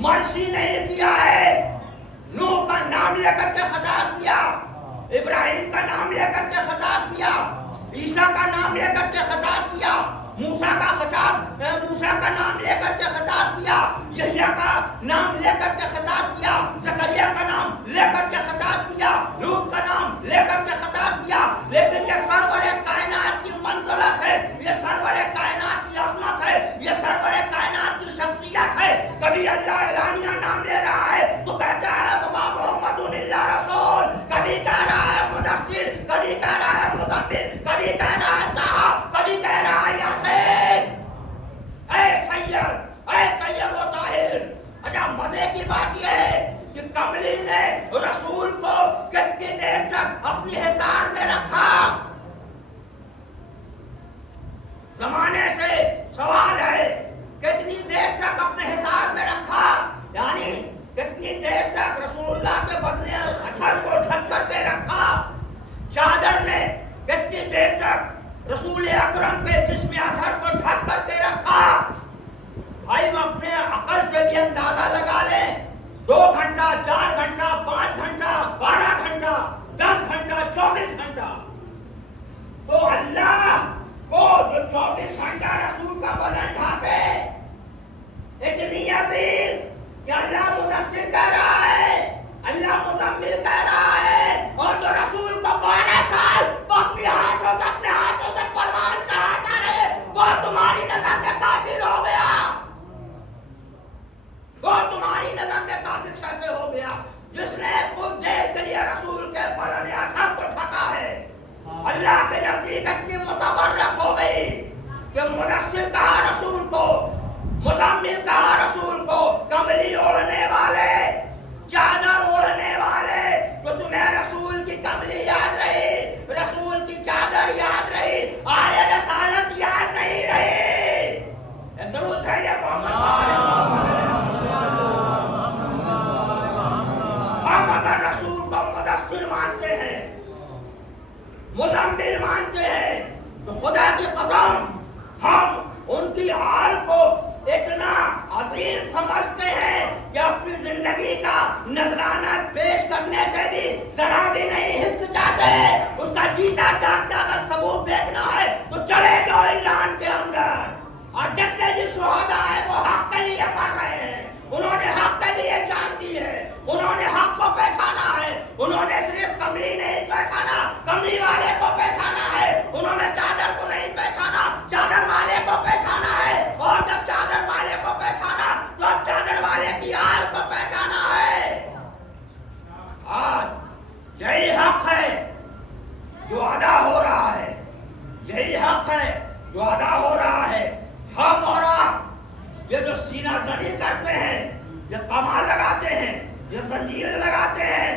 مرسی نہیں کیا ہے. نوح کا نام لے کر کے خطاب کیا, ابراہیم کا نام لے کر کے خطاب کیا, عیسیٰ کا نام لے کر کے خطاب کیا, موسیٰ کا نام لے کر کے خطاب کیا, یحییٰ کا نام لے کر کے خطاب کیا, زکریا کا نام لے کر کے خطاب کیا, لوط کا نام لے کر کے خطاب کیا. لیکن یہ سرور کائنات کی منزلت ہے, یہ سرور کائنات کی عظمت ہے, یہ سرور کائنات کی شخصیت ہے. کبھی اللہ اعلانیہ نام لے رہا ہے تو کہتا ہے وما محمد الا رسول, کبھی کہہ رہا ہے مدثر, کبھی کہہ رہا ہے مزمل, کبھی کہہ رہا ہے طٰہٰ, کبھی کہہ رہا ہے یاسین. اے سید, اے طیب و طاہر. اچھا مزے کی بات یہ ہے کہ کملی نے رسول کو کتنی دیر تک اپنی حصار میں رکھا. زمانے سے سوال ہے کتنی دیر تک اپنے حصار میں رکھا, یعنی کتنی دیر تک رسول اللہ کے بدنے اثر کو ڈھک کر کے رکھا. چادر نے کتنی دیر تک رسول اکرم کے جسم اطہر کو ڈھک کر کے رکھا. بھائی ہم اپنے عقل سے بھی اندازہ لگا لیں, 2 گھنٹہ, 4 گھنٹہ, 5 گھنٹہ, 12 گھنٹہ, 10 گھنٹہ, 24 گھنٹہ. تو اللہ کو جو 24 گھنٹہ رسول کا بدن ڈھانپے, اتنی عظیم کہ اللہ مدثر کہہ رہا ہے, اللہ مزمل کہہ رہا ہے, اور جو رسول کو 12 سال وہ اپنے ہاتھوں سے پروان چڑھاتا رہے, وہ تمہاری نظر میں کافر ہو گیا. وہ تمہاری نظر میں کافر کیسے ہو گیا جس نے کچھ دیر کے لیے رسول کے بدن اطہر کو ڈھکا ہے. اللہ کے نزدیک اتنی متبرک ہو گئی کہ مدثر کہا رسول کو, مزمل کہا رسول کو, کملی اوڑھنے والے, چادر اوڑھنے والے. تو تمہیں رسول کی کملی یاد رہی, رسول کی چادر یاد رہی, آئے رسالت یاد نہیں رہی. درود بھیجے محمد. ہم اگر رسول کو مدثر مانتے ہیں, مزمل مانتے ہیں, تو خدا کی قسم ہم ان کی حال کو اتنا عظیم سمجھتے ہیں کہ اپنی زندگی کا نذرانہ پیش کرنے سے بھی ذرا بھی نہیں ہچکچاتے. اس کا جیتا جاگتا اگر ثبوت دیکھنا ہے تو چلے جاؤ ایران کے اندر, اور جتنے بھی شہداء ہیں وہ حق کے لیے مر رہے ہیں, انہوں نے حق کے لیے جان دی ہے, انہوں نے حق کو پہچانا ہے, انہوں نے صرف کملی نہیں پہچانا, کملی والے کو پہچانا ہے, انہوں نے چادر کو نہیں پہچانا, چادر والے کو پہچانا ہے, اور جب چادر والے کو پہچانا تو اب چادر والے کی آل کو پہچانا ہے. آج یہی حق ہے جو ادا ہو رہا ہے, یہی حق ہے جو ادا ہو رہا ہے. ہم اور آپ یہ جو سینہ زنی کرتے ہیں, یہ کمال لگاتے ہیں, یہ زنجیر لگاتے ہیں,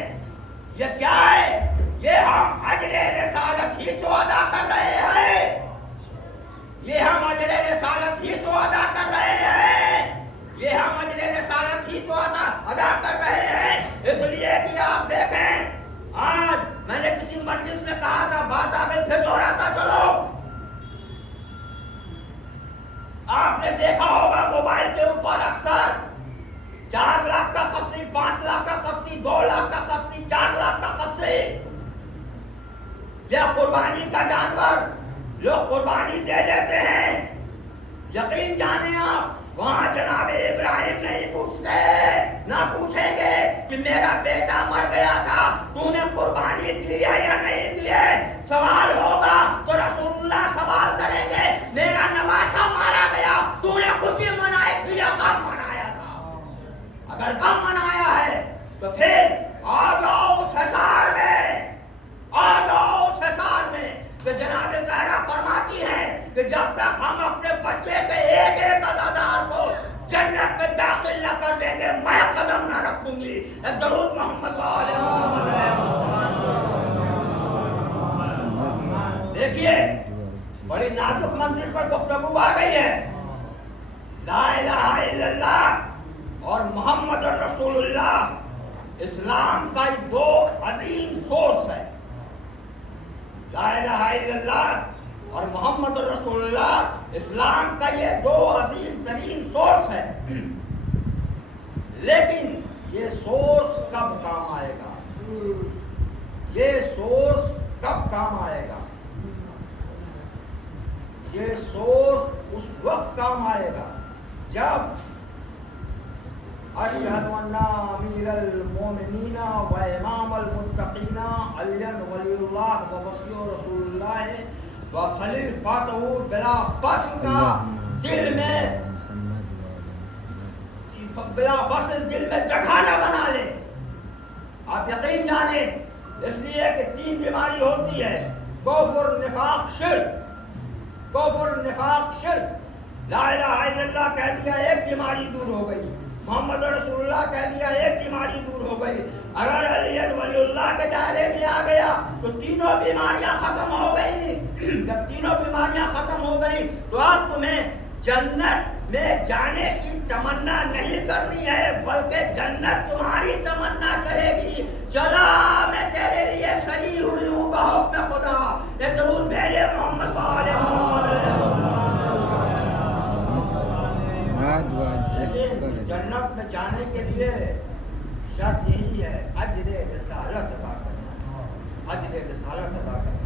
یہ کیا ہے؟ یہ ہم اجر رسالت ہی تو ادا کر رہے ہیں, یہ ہم اجر رسالت ہی تو ادا کر رہے ہیں, یہ ہم اجر رسالت ہی تو ادا کر رہے ہیں. اس لیے کہ آپ دیکھیں, آج میں نے کسی مجلس میں کہا تھا, بات آ گئی پھر دوہراتا چلو. آپ نے دیکھا ہوگا موبائل کے اوپر اکثر 4 لاکھ کا خصی, 5 لاکھ کا خصی, 2 لاکھ کا خصی, 4 لاکھ کا خصی. یہ قربانی کا جانور لوگ قربانی دے دیتے ہیں. یقین جانے آپ وہاں جناب ابراہیم نہیں پوچھتے, نہ پوچھیں گے کہ میرا بیٹا مر گیا تھا, تو نے قربانی کی ہے یا نہیں کی ہے. سوال ہوگا تو رسول اللہ سوال کریں گے, میرا نواسا مارا گیا, تو نے خوشی منائی تھی یا غم منایا تھا؟ اگر غم منایا ہے تو پھر آ جاؤ اس حصار میں, آ جاؤ اس حصار میں کہ جناب زہرا فرماتی ہیں کہ جب تک ہم اپنے بچے کے ایک ایک عزادار کو جنت میں داخل نہ کر دیں گے میں قدم نہ رکھوں گی. درود محمد علیہ محمد. دیکھیے بڑی نازک منزل پر گفتگو آ گئی ہے. لا الہ الا اللہ اور محمد رسول اللہ اسلام کا 2 عظیم سورس ہے. لا الہ الا اللہ اور محمد رسول اللہ اسلام کا یہ 2 عظیم ترین سورس ہے. لیکن یہ سورس کب کام آئے گا؟ یہ سورس کب کام آئے گا؟ یہ سورس اس وقت کام آئے گا جب اشہد ان امیر المومنین و امام المتقین علی ولی اللہ و وصی رسول اللہ و خلیفۃہ بلا فصل کا دل میں جگہ نہ بنا لے. آپ یقین جانیں اس لیے کہ 3 بیماری ہوتی ہے: کفر، نفاق، شرک. کفر، نفاق، شرک. لا الہ الا اللہ کہہ دیا، ایک بیماری دور ہو گئی. محمد رسول اللہ کہہ دیا، ایک بیماری دور ہو گئی. اگر علی ولی اللہ کے دائرے میں آ گیا تو تینوں بیماریاں ختم ہو گئی. جب تینوں بیماریاں ختم ہو گئی تو آپ تمہیں جنت میں جانے کی تمنا نہیں کرنی ہے، بلکہ جنت تمہاری تمنا کرے گی. چلا میں تیرے لیے سجی ہوں کا حکم خدا. یہ ضرور بھیجے محمد والے جنت میں جانے کے لیے شرط یہی ہے: اجر رسالت ادا کرنا. اجر رسالت ادا کرنا.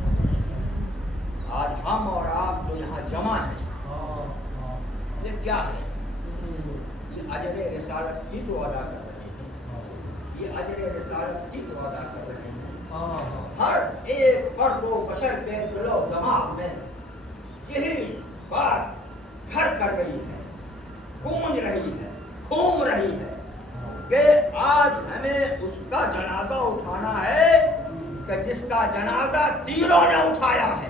آج ہم اور آپ جو یہاں جمع ہیں، یہ کیا ہے؟ یہ اجر رسالت ہی تو ادا کر رہے ہیں. یہ اجر رسالت ہی تو ادا کر رہے ہیں. ہر ایک فرد و بشر کے دل و دماغ میں یہی بات گھر کر رہی ہے، گونج رہی ہے، گھوم رہی ہے کہ آج ہمیں اس کا جنازہ اٹھانا ہے کہ جس کا جنازہ تیروں نے اٹھایا ہے.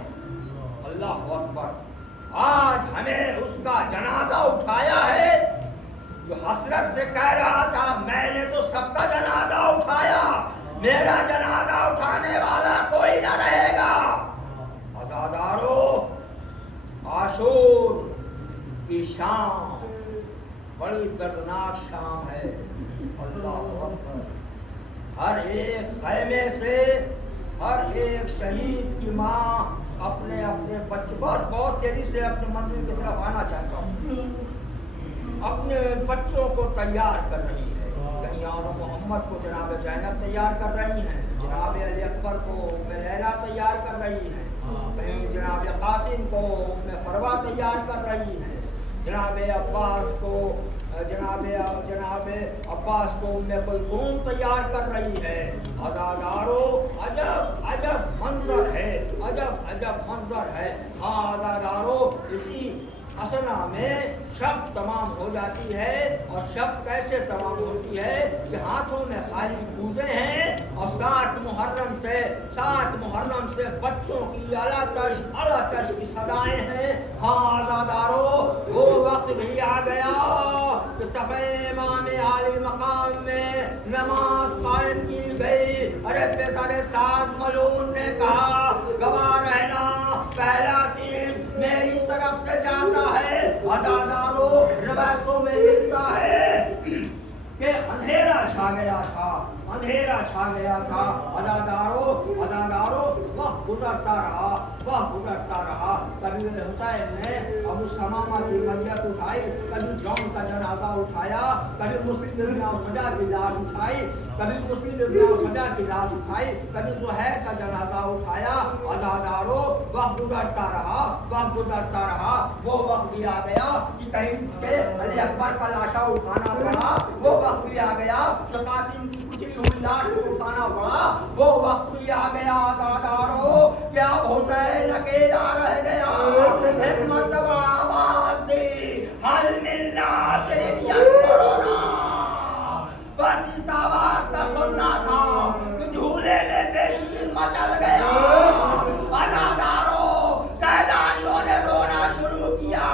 اللہ اکبر. آج ہمیں اس کا جنازہ اٹھایا ہے جو حسرت سے کہہ رہا تھا میں نے تو سب کا جنازہ اٹھایا، میرا جنازہ اٹھانے والا کوئی نہ رہے گا. عزادارو، عاشور کی شام بڑی دردناک شام ہے. اللہ اکبر. ہر ایک خیمے سے ہر ایک شہید کی ماں اپنے بچوں، بہت تیزی سے اپنے منزل کی طرف آنا چاہتا ہوں، اپنے بچوں کو تیار کر رہی ہے. کہیں آل محمد کو جناب زینب تیار کر رہی ہیں، جناب علی اکبر کو ام لیلا تیار کر رہی ہیں، کہیں جناب قاسم کو ام فروہ تیار کر رہی ہیں، جناب عباس کو جناب عباس کو ام کلثوم تیار کر رہی ہے. عزادارو، عجب عجب منظر ہے، عجب عجب منظر ہے. ہاں عزادارو، اسی اسنا میں شب تمام ہو جاتی ہے. اور شب کیسے تمام ہوتی ہے کہ ہاتھوں میں خالی کوزے ہیں اور 7 محرم سے بچوں کی الاتش کی صدائیں ہیں. ہاں عزادارو، وہ وقت بھی آ گیا کہ صفحہ امام عالی مقام میں نماز قائم کی گئی. ارے پیسارے ساتھ ملعون نے کہا گواہ رہنا، پہلا تیر میری طرف سے جاتا ہے. عزادارو، روایتوں میں لکھتا ہے کہ اندھیرا چھا گیا تھا. عزادارو، وقت گزرتا رہا. کبھی حسین نے ابو ثمامہ کی میت اٹھائی، کبھی جون کا جنازہ اٹھایا، کبھی مسلم ابن سجا کی لاش اٹھائی، کبھی زہیر کا جنازہ اٹھایا. عزادارو، وقت گزرتا رہا. وہ وقت بھی آ گیا کہ کہیں کے علی اکبر کا لاشا اٹھانا پڑا. وہ وقت بھی آ گیا کہ قاسم کی کچھ ہوئی لاش کو اٹھانا پڑا. وہ وقت بھی آ گیا عزادارو کہ اب حسین اکیلا رہ گیا. ایک مرتبہ آواز دی، حل من ناصر ینصرنا. بس اس آواز کا سننا تھا کہ جھولے میں بشیر مچل گیا. عزادارو، سیدانیوں نے رونا شروع کیا.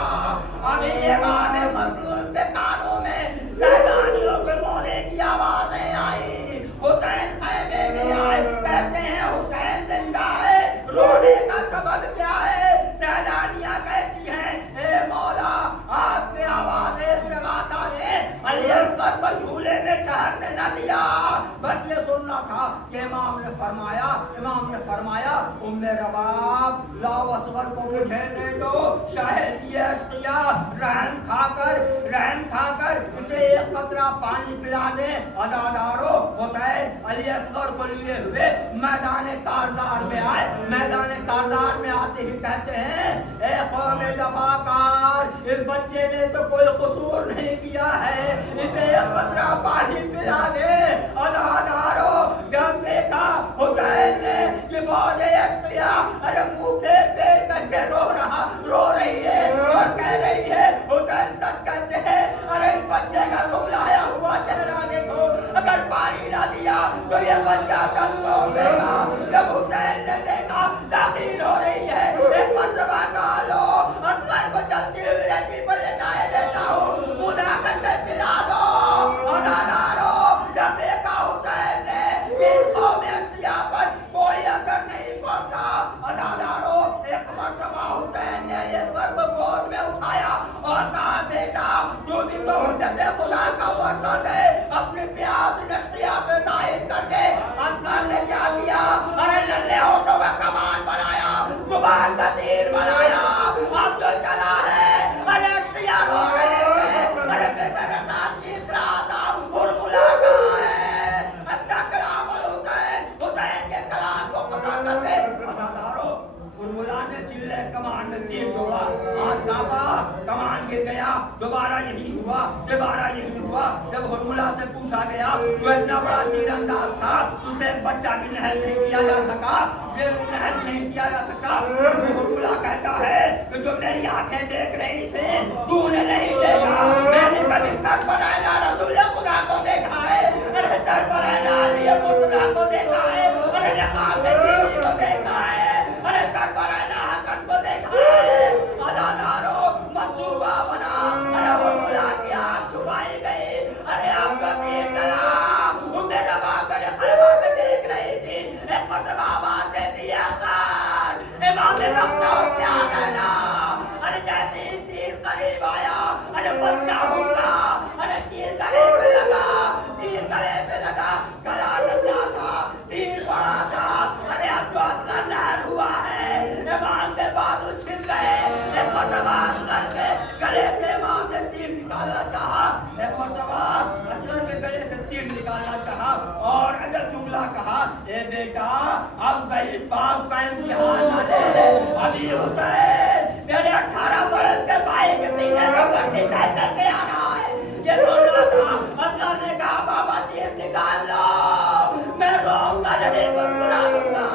ابھی امام مظلوم کے کانوں میں سیدانیوں کے رونے کی آوازیں آئیں. حسین خیمے میں آئے، کہتے ہیں حسین زندہ ہے. رونے کا سبب کیا ہے؟ سیدانیاں کہتی ہیں اے مولا، آپ کے آواز استغاثہ نے علی اصغر کو جھولے میں ٹھہرنے نہ دیا. بس یہ سننا تھا کہ امام نے فرمایا ام رباب، لاؤ اصغر کو مجھے دے دو. شاہد یہ اشقیا رحم کھا کر کر اسے ایک قطرہ پانی پلا دے. عزادارو حسین علی اصغر کو لیے ہوئے میدان کارزار میں آئے. میدان کارزار میں آتے ہی کہتے ہیں اے قوم جفاکار, اس بچے نے تو کوئی قصور نہیں کیا ہے, اسے ایک قطرہ پانی پلا دے. عزادارو جب دیکھا حسین نے کہ فوج اشقیا ارے منہ پھیر کر کے رو رہی ہے اور کہہ رہی ہے حسین سچ کہتے ہیں, ارے اس بچے کا رلایا ہوا چہرہ دیکھو, اگر پانی نہ دیا تو یہ بچہ تنگ ہو گئے گا. جب حسین نے دیکھا تاخیر ہو رہی ہے, ایک مرتبہ کہا لو اصغر کو چلتی ہوئی رہتی پر لٹائے دیتا ہوں, خدا کر کے پلا دو. عزادارو جب دیکھا حسین نے ان قوم اشقیا پر کوئی اثر نہیں پڑتا. عزادارو ایک مرتبہ حسین نے اصغر کو گود میں اٹھایا اور کہا بیٹا تو بھی تو حجت خدا کا برتن ہے, اپنی پیاس نشتیا پہ ظاہر کر دے. اصغر نے کیا کیا, ارے نلے ہوٹوں کا کمان بنایا, زبان کا تیر بنایا, اب جو چلا ہے ارے اشتیا رو رہے ہیں, ارے بے سر ساتھ چیز رہا تھا ارملا کہاں ہے, اچھا کلام الحسین, حسین کے کلام کو قطع کر دے. عزادارو ارملا نے چلے کمان میں تیر چھوڑا, ہاتھ کانپا, کمان گر گیا. دوبارہ یہی ہوا, دوبارہ یہی ہوا. جب ارملا سے پوچھا گیا تو اتنا بڑا تیر انداز تھا اسے بچہ بھی نہل نہیں کیا جا سکا, نہل نہیں کیا جا سکا. ارملا کہتا ہے کہ جو میری آنکھیں دیکھ رہی تھی تو نے نہیں دیکھا, میں نے کبھی سر پر آئینہ رسول خدا کو دیکھا ہے, ارے سر پر آئینہ علی مرتضیٰ کو دیکھا ہے, ارے نقاب میں بیوی کو دیکھا ہے, ارے سر پر آئینہ حسن کو دیکھا ہے. عزادارو منصوبہ بنا, ارے ارملا کی آنکھ چھپائی گئی, ارے آپ کا تیر چلا. میرا باپ میرے قلبہ سے دیکھ رہی تھی, ایک مرتبہ آواز دیتی ہے اصغر امام وقت ہو کیا کہنا. ارے جیسے ہی تیر قریب آیا, ارے بچہ ہوگا, ارے تیر گلے پہ لگا, تیر گلے پہ لگا, گلا ننھا تھا, تیر بڑا تھا. ارے اب جو اصغر نہر ہوا ہے, امام کے بازو چھل گئے. ایک مرتبہ اصغر کے گلے سے امام نے تیر نکالنا چاہا, ایک مرتبہ اصغر کے گلے سے تیر نکالنا چاہا اور اگر جملہ کہا اے بیٹا اب ضعیف باپ کا امتحان نہ لے, ابھی حسین تیرے 18 برس کے بھائی کے سینے میں برسی طے کر کے آ رہا ہے. یہ سننا تھا. اصغر نے کہا بابا تیر نکال لو, میں روؤں گا نہیں مسکرا دوں گا.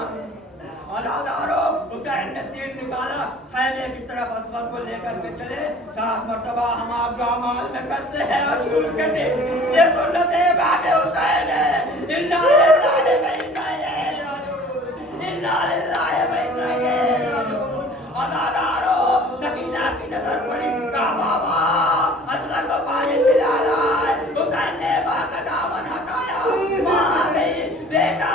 عزادارو حسین نے تیر نکالا, خیمے کی طرف اصغر کو لے کر کے چلے. 7 مرتبہ ہم آپ جو اعمال میں کرتے ہیں اشور کرنے, یہ سنت بات حسین ہے. انا للہ و انا الیہ راجعون, انا للہ و انا الیہ راجعون. عزادارو سکینہ کی نظر پڑی, کہا بابا اصغر کو پانی پلا لائے. حسین نے ماں کا دامن ہٹایا, ماں آ گئی, بیٹا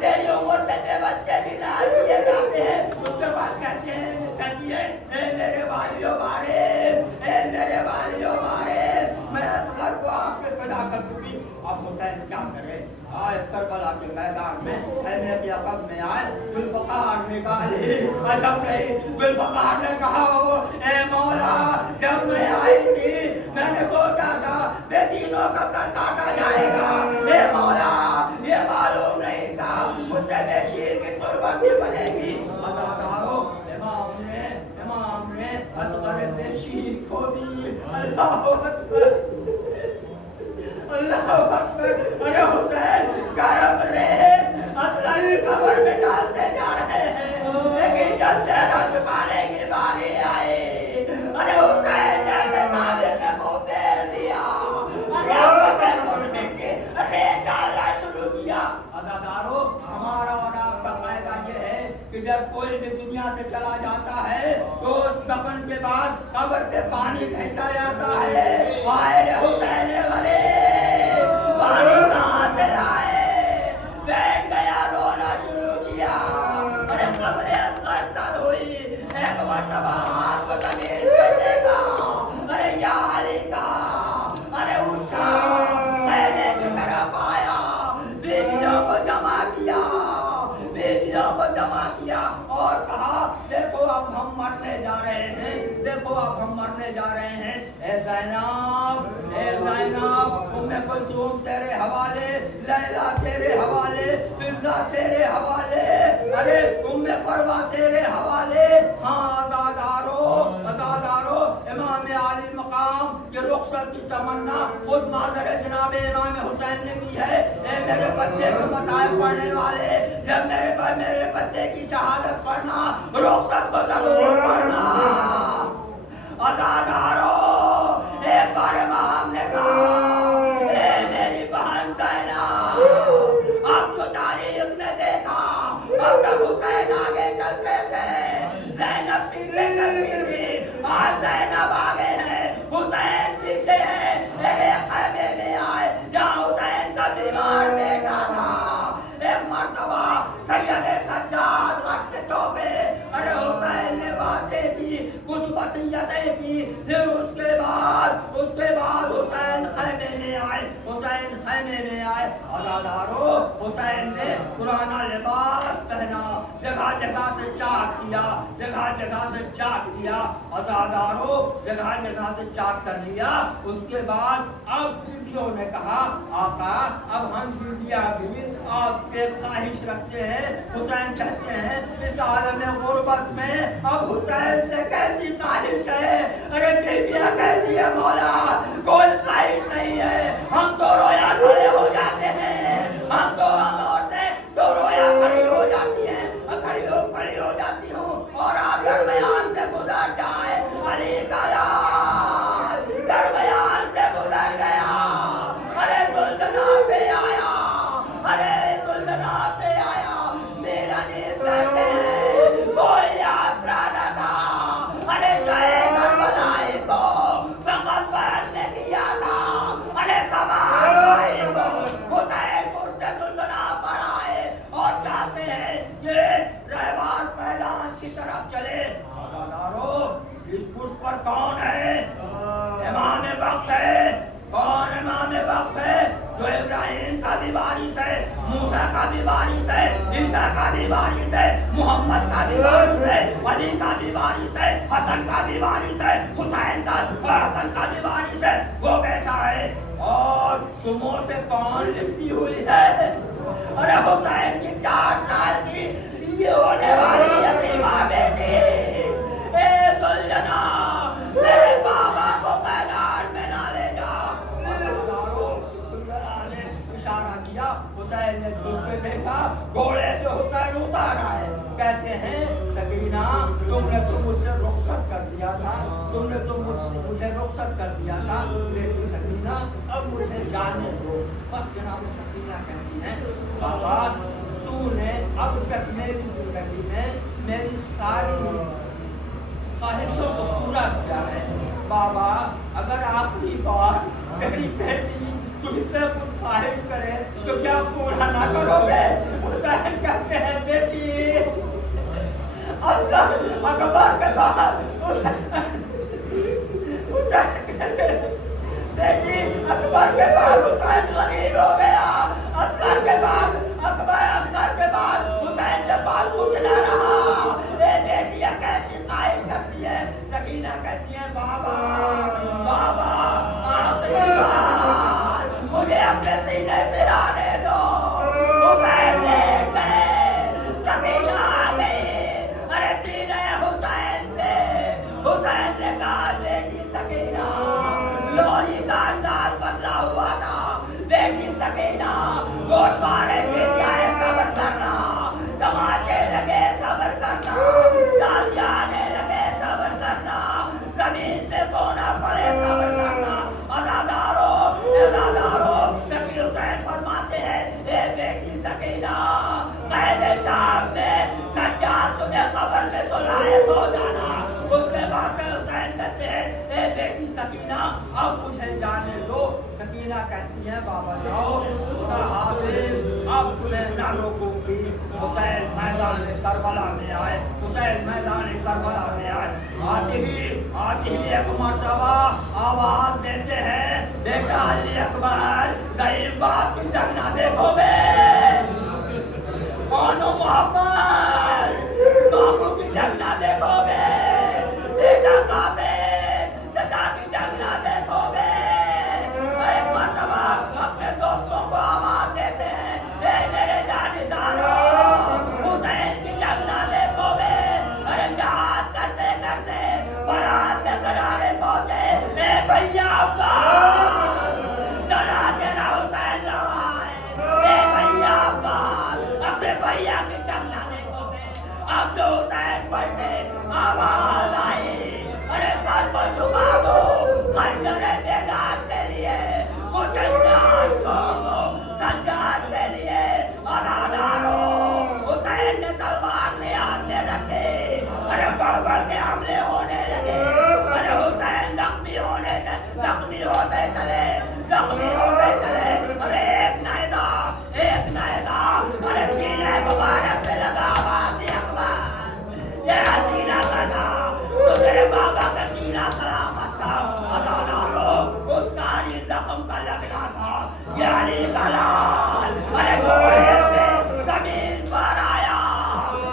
تیری عمر سے بے بچے بھی نہ کیے جاتے ہیں. اس کے بعد کہتی ہے اے میرے والیو وارث, اے میرے والیو وارث, میں اصغر کو آپ پہ فدا کر چکی. اب حسین کیا کرے, آئے کربلا کے میدان میں, خیمے کے عقب میں آئے, ذوالفقار نکالی. عجب نہیں, ذوالفقار نے کہا اے مولا جب میں آئی تھی میں نے سوچا تھا بے دینوں کا سر کاٹا جائے گا, اے مولا یہ معلوم نہیں تھا مجھ سے بے شیر کی تربت بھی بنے گی. عزادارو امام نے اصغر بے شیر کھو دی. اللہ اکبر, اللہ اکبر. ارے حسین گرم رہے, اصغر کی قبر میں ڈالتے جا رہے ہیں, لیکن جب چہرہ چھپانے کی باری آئی, ارے حسین جیسے قابل نے منہ پھیر لیا, ارے اب مٹی ریت ڈالنا شروع کیا. عزادارو ہمارا اور آپ کا قاعدہ یہ ہے کہ جب کوئی بھی دنیا سے چلا جاتا ہے تو دفن کے بعد قبر پہ پانی بھیجا جاتا ہے. وائے حسین غریب پانی کہاں سے لائے, بیٹھ گیا, رونا شروع کیا. ارے قبر اصغر تر ہوئی, ایک مرتبہ ہاتھ کو زمین پہ ٹیکا, ارے یا علی کا, ارے اٹھا, خیمے کی طرف آیا, بیویوں کو جمع کیا, بیویوں کو جمع کیا اور کہا دیکھو اب ہم مرنے جا رہے ہیں, دیکھو اب ہم مرنے جا رہے ہیں. اے زینب, کلثوم تیرے حوالے، لیلا تیرے حوالے، فضا تیرے حوالے، ارے فروا تیرے حوالے. ہاں عزادارو امام عالی مقام کی رخصت کی تمنا خود مادر جناب امام حسین نے کی ہے. اے میرے بچے کے مصائب پڑھنے والے، جب میرے بچے کی شہادت پڑھنا، رخصت کو ضرور پڑھنا. عزادارو ایک بار امام نے کہا اے میری بہن زینب، اب جو تاریخ نے دیکھا، اب تک حسین آگے چلتے تھے، زینب پیچھے چلتی تھی، آج زینب آگے ہے، حسین پیچھے ہے. ایک خیمے میں آئے جہاں حسین کا بیمار بیٹا تھا. ایک مرتبہ سید سجاد غشت چوبے، ارے حسین نے باتیں کی، کچھ وصیتیں کی. پھر اس کے بعد حسین خیمے میں آئے. عزادارو حسین نے پرانا لباس پہنا، جگہ جگہ سے چاک کیا. عزادارو جگہ جگہ سے چاک کر لیا. اس کے بعد اب بیویوں نے کہا آقا اب ہم بیویاں بھی آپ سے خواہش رکھتے ہیں. حسین کہتے ہیں اس عالم غربت میں اب حسین سے کیسی خواہش ہے. ارے بیویاں کہتی ہے مولا کوئی خواہش نہیں ہے، ہم تو رویا کھڑے ہو جاتے ہیں، ہم عورتیں تو رویا کھڑی ہو جاتی ہیں، کھڑی ہو جاتی ہوں اور آپ درمیان سے گزر جائیں. علی کا لال درمیان سے گزر گیا. ارے دلدنا پہ آیا، میرا نیز کہتے ہیں کوئی آسرا نہ تھا. ارے شاید کربلائی کو فقط بہن نے دیا تھا. ارے سوال بھائی کو حسین پور سے دلدنا پر آئے اور چاہتے ہیں کہ رہوان میدان کی طرف چلے. عزادارو اس پشت پر کون ہے؟ امام وقت ہے. کون امام وقت ہے؟ جو ابراہیم کا بھی وارث ہے، موسیٰ کا بھی وارث ہے، عیسیٰ کا بھی وارث ہے، محمد کا بھی وارث ہے، علی کا بھی وارث ہے، حسن کا بھی وارث ہے، حسین کا بھی وارث ہے. وہ بیٹھا ہے اور سمو سے کون لپٹی ہوئی ہے؟ ارے حسین کی 4 سال کی یہ ہونے والی یتیمہ بیٹی. اے سلجنا میرے بابا کو میدان میں نہ لے جا. سلجنا نے اشارہ کیا. حسین نے جھوک کے دیکھا، گھوڑے سے حسین اتار آئے. کہتے ہیں سکینہ تم نے تو مجھ سے رخصت کر دیا تھا، مجھے رخصت کر دیا تھا. لیکن سکینہ اب مجھے جانے دو. بس جناب سکینہ کہتی ہیں بابا تو نے اب تک میری زندگی میں میری ساری خواہشوں کو پورا کیا ہے. بابا اگر آخری بار میری بیٹی تم سے کچھ خواہش کرے تو کیا پورا نہ کرو گے؟ حسین کہتے ہیں بیٹی اکبر کے بعد بیٹی اکبر کے بعد حسین غریب ہو گیا. اکبر کے بعد حسین کے پاس کچھ نہ رہا. اے بیٹیاں کیسی خواہش کرتی ہے. سکینہ کہتی ہے بابا آخری بار مجھے اپنے سینے پہ آنے دو. حسین دیکھ گئے، سکینہ آ گئی. ارے سینے حسین پہ. حسین نے کہا بیٹی سکینہ لوری کا انداز بدلا ہوا تھا. بیٹی سکینہ گوشوارے چھیل جائے صبر کرنا، تماچے لگے صبر کرنا، تالیاں آنے لگے صبر کرنا، زمین سے سونا پڑے صبر کرنا. عزادارو ذکیر حسین فرماتے ہیں اے بیٹی سکینہ قید شام میں سجاد تمہیں قبر میں سلائے سو جانا. اس کے بعد حسین کہتے ہیں اے بیٹی سکینہ اب مجھے جانے دو. سکینہ کہتی ہیں بابا جاؤ، خدا حافظ اب تمہیں نہ روکوں گی. حسین میدان کربلا میں آئے. آتے ہی ایک مرتبہ آواز دیتے ہیں بیٹا علی اکبر ضعیف باپ کی جنگ نہ دیکھو گے. مانو محمد ماموں کی جنگ نہ دیکھو گے. بیٹا قاسم چچا کی جنگ نہ دیکھو گے. ایک مرتبہ یہ علی کا لال ارے گھوڑے سے زمین پر آیا،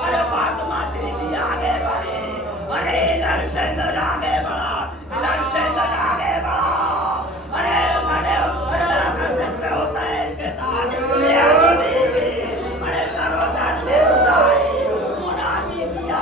ارے فاطمہ بی بی آگے بڑھی، ارے ادھر سے ادھر آگے بڑھا، ادھر سے ادھر آگے بڑھا، ارے حضرت حسین کے ساتھ یہ علی بی بی ارے سروجن نے اٹھائی، منادی کیا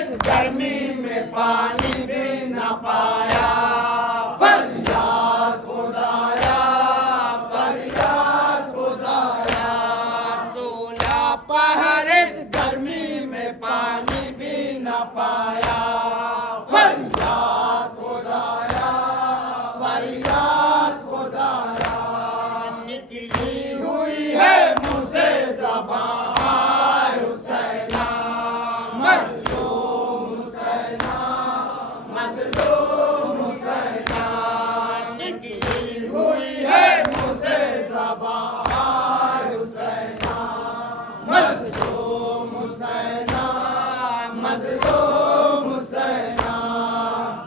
اس گرمی میں پانی بھی نہ پایا، فریاد خدایا، فریاد خدایا، 16 پہر اس گرمی میں پانی بھی نہ پایا، فریاد خدایا، فریاد خدایا، نکلی ہوئی ہے منہ سے زبان حسینہ، مظلوم حسینہ، مظلوم حسینہ، نکلی ہوئی ہے منہ سے زبان حسینہ، مظلوم حسینہ، مظلوم حسینہ،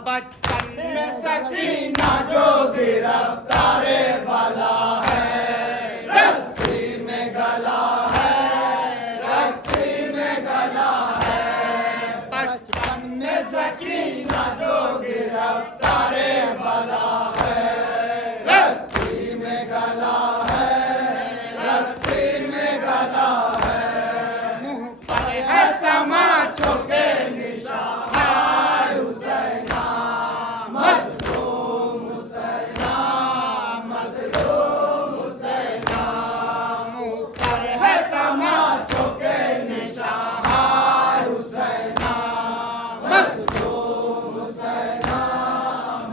بچپن میں سکینہ جو گرفتار بلا ہے، رسی میں گلا ہے، رسی میں گلا ہے، بچپن میں سکینہ جو گرفتار بلا ہے، رسی میں گلا ہے، رسی میں گلا ہے، منہ پر ہے تماچوں کے نشان حسینہ، مظلوم حسینہ، مظلوم حسینہ، منہ پر ہے تماچوں کے نشان حسینہ، مظلوم حسینہ،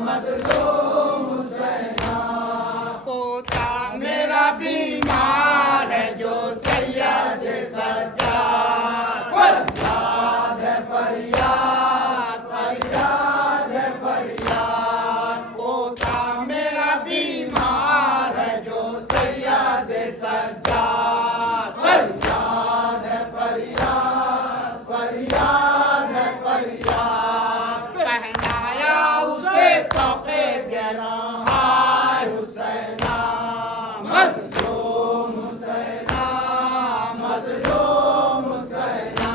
مظلوم حسینہ، پوتا میرا بیمار ہے جو سید سجاد، فریاد ہے فریاد، فریاد ہے فریاد، پوتا میرا بیمار ہے جو سید سجاد، فریاد ہے فریاد، فریاد ہے فریاد، پہنایا اسے توقے گراں حسینہ، مظلوم حسینہ، مظلوم حسینہ،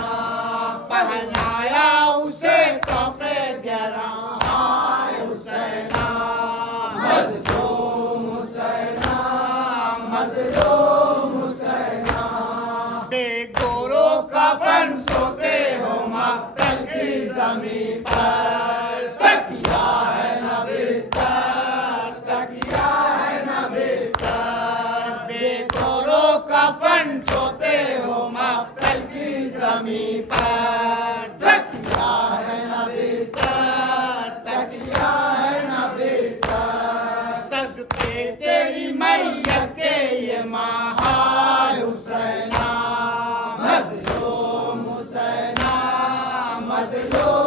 پہنایا اسے توقے گراں حسینہ، مظلوم حسینہ، مظلوم حسینہ، بے گورو کفن سوتے ہو مقتل کی زمین پر، تکیہ ہے نہ بستر، تکیہ ہے نہ بستر، بے گورو کفن سوتے ہو مقتل کی زمین پر، تکیہ ہے نہ بستر، تکیہ ہے نہ بستر، صدقے تیری میت کے یہ ماہائے حسینہ، مظلوم حسینہ، مظلوم